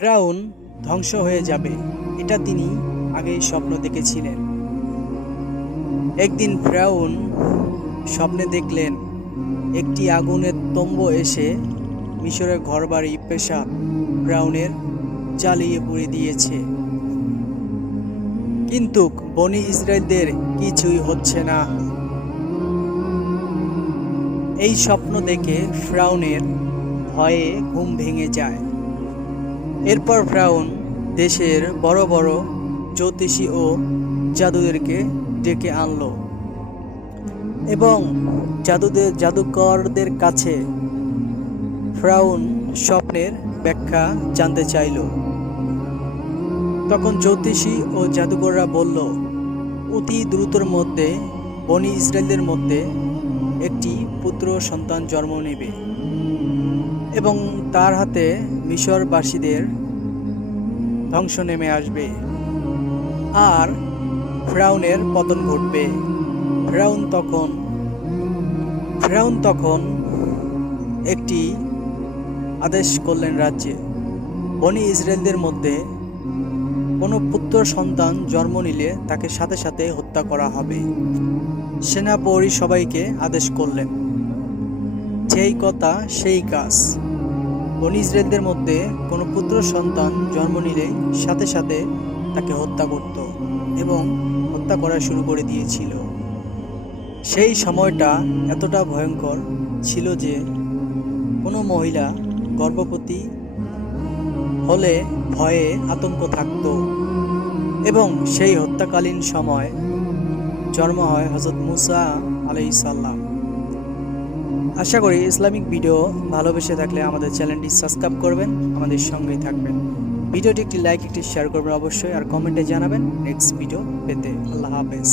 Frown ধ্বংস হয়ে যাবে, এটা তিনি আগেই স্বপ্ন দেখেছিলেন। একদিন ফ্রাউন স্বপ্নে দেখলেন, একটি আগুনের তম্ব এসে মিশরের ঘরবাড়ি পেশাব ফ্রাউনের জ্বালিয়ে পুড়ে দিয়েছে। কিন্তু বনি ইসরায়েলদের কিছুই হচ্ছে না। এই স্বপ্ন দেখে ফ্রাউনের ভয়ে ঘুম ভেঙে যায়। এরপর ফ্রাউন দেশের বড় বড় জ্যোতিষী ও জাদুদেরকে ডেকে আনলো এবং জাদুদের জাদুকরদের কাছে ফ্রাউন স্বপ্নের ব্যাখ্যা জানতে চাইল। তখন জ্যোতিষী ও জাদুকররা বলল, অতি দ্রুতর মধ্যে, বনি ইসরায়েলদের মধ্যে একটি পুত্র সন্তান জন্ম নেবে এবং তার হাতে মিশরবাসীদের ধ্বংস নেমে আসবে। আর ফ্রাউনের পতন ঘটবে। ফ্রাউন তখন ফ্রাউন তখন একটি আদেশ করলেন রাজ্যে। বনি ইসরায়েলদের মধ্যে কোনো পুত্র সন্তান জন্ম নিলে তাকে সাথে সাথে হত্যা করা হবে। সেনাপরি সবাইকে আদেশ করলেন, যেই কথা, সেই কাজ বনি ইসরায়েলদের মধ্যে কোনো পুত্র সন্তান জন্ম নিলে সাথে সাথে তাকে হত্যা করত এবং হত্যা করা শুরু করে দিয়েছিল। সেই সময়টা এতটা ভয়ঙ্কর ছিল যে কোনো মহিলা গর্ভবতী হলে ভয়ে আতঙ্ক থাকত এবং সেই হত্যাকালীন সময় জন্ম হয় হজরত মুসা আলাই সাল্লাম আশা করি ইসলামিক ভিডিও ভালোবেসে থাকলে আমাদের চ্যানেলটি সাবস্ক্রাইব করবেন, আমাদের সঙ্গেই থাকবেন। ভিডিওটি একটি লাইক, একটি শেয়ার করবেন অবশ্যই, আর কমেন্টে জানাবেন নেক্সট ভিডিও পেতে। আল্লাহ হাফেজ।